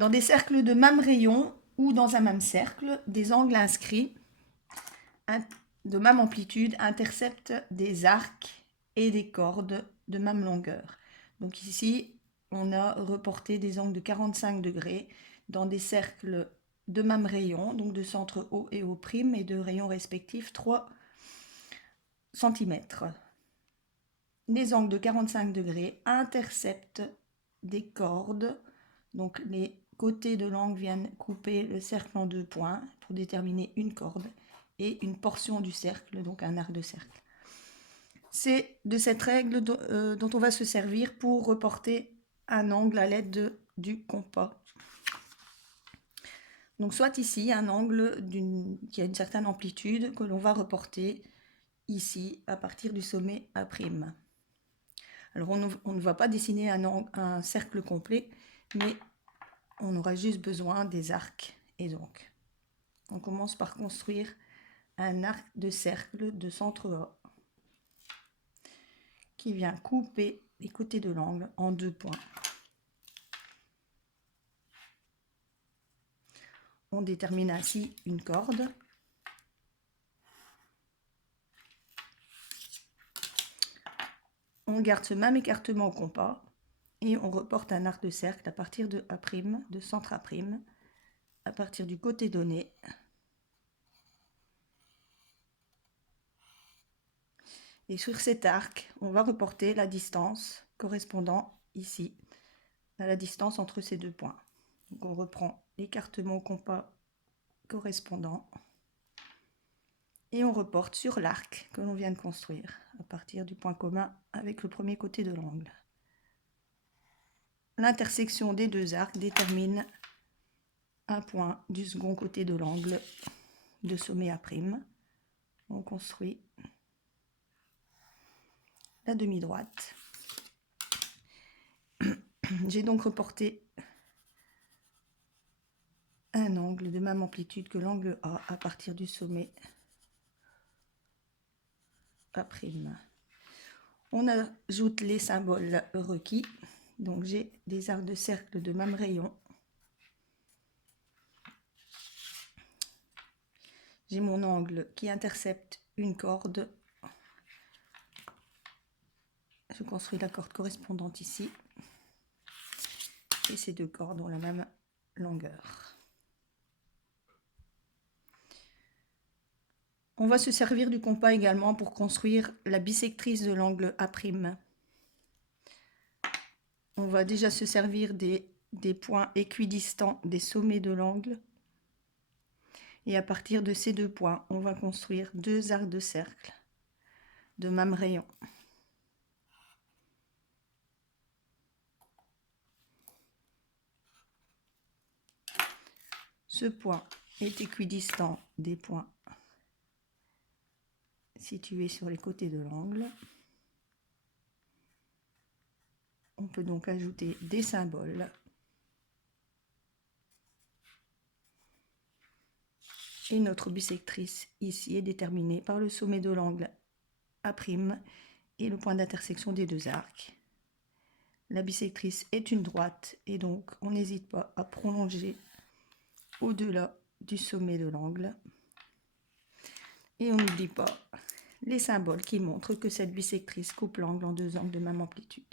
Dans des cercles de même rayon ou dans un même cercle, des angles inscrits de même amplitude interceptent des arcs et des cordes de même longueur. Donc ici, on a reporté des angles de 45 degrés dans des cercles de même rayon, donc de centre O et O' et de rayons respectifs 3 cm. Les angles de 45 degrés interceptent des cordes, donc les côtés de l'angle viennent couper le cercle en 2 points pour déterminer une corde et une portion du cercle, donc un arc de cercle. C'est de cette règle dont on va se servir pour reporter un angle à l'aide du compas. Donc soit ici un angle qui a une certaine amplitude que l'on va reporter ici à partir du sommet A'. Alors on ne va pas dessiner un cercle complet, mais on aura juste besoin des arcs. Et donc, on commence par construire un arc de cercle de centre A qui vient couper les côtés de l'angle en 2 points. On détermine ainsi une corde. On garde ce même écartement au compas et on reporte un arc de cercle à partir de A', de centre A', à partir du côté donné. Et sur cet arc, on va reporter la distance correspondant ici à la distance entre ces 2 points. Donc on reprend l'écartement au compas correspondant et on reporte sur l'arc que l'on vient de construire à partir du point commun avec le premier côté de l'angle. L'intersection des 2 arcs détermine un point du second côté de l'angle de sommet A'. On construit la demi-droite. J'ai donc reporté un angle de même amplitude que l'angle A à partir du sommet A'. On ajoute les symboles requis. Donc j'ai des arcs de cercle de même rayon. J'ai mon angle qui intercepte une corde. Je construis la corde correspondante ici. Et ces 2 cordes ont la même longueur. On va se servir du compas également pour construire la bisectrice de l'angle A'. On va déjà se servir des points équidistants des sommets de l'angle. Et à partir de ces 2 points, on va construire 2 arcs de cercle de même rayon. Ce point est équidistant des points situés sur les côtés de l'angle. On peut donc ajouter des symboles. Et notre bisectrice ici est déterminée par le sommet de l'angle A' et le point d'intersection des 2 arcs. La bisectrice est une droite et donc on n'hésite pas à prolonger au-delà du sommet de l'angle. Et on n'oublie pas les symboles qui montrent que cette bisectrice coupe l'angle en 2 angles de même amplitude.